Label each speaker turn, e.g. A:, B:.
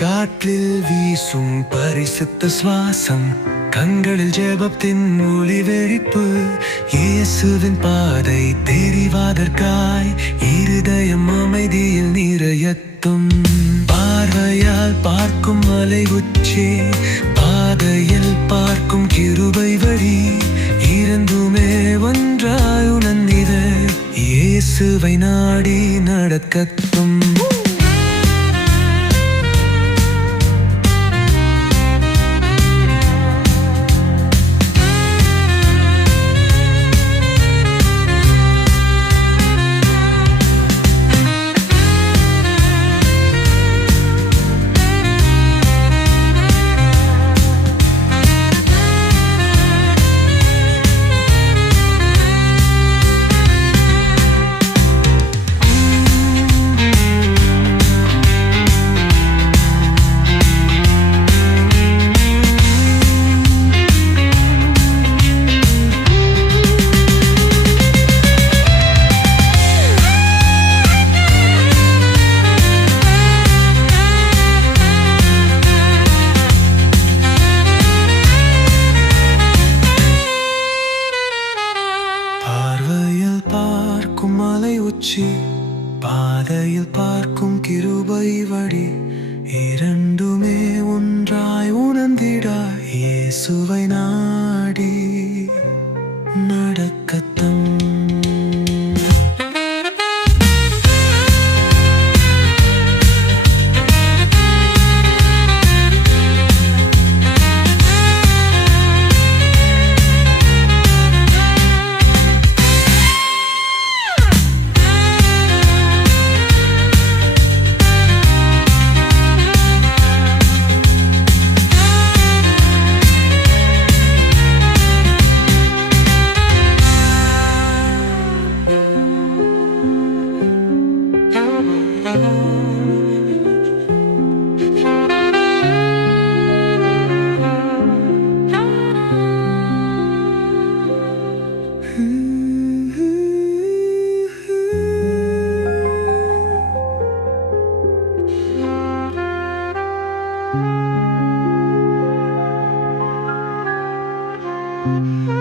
A: காற்றில் வீசும் பரிசுத்த சுவாசம் கண்களில் ஜெபத்தின் ஒளி வெடிப்பு இயேசுவின் பாதை தெரிவாதற்காய் இருதயம் அமைதியில் நிறையத்தும். பார்வையால் பார்க்கும் மலை உச்சி பாதையில் பார்க்கும் கிருபை வழி இருந்துமே ஒன்றாய் உணர்ந்திட இயேசுவை நாடி நடக்கத்தும். மலை பாதையில் பார்க்கும் கிருபை வழி. இரண்டுமே ஒன்றாய் உணர்ந்திட. இயேசுவை நாடி. Mm-hmm.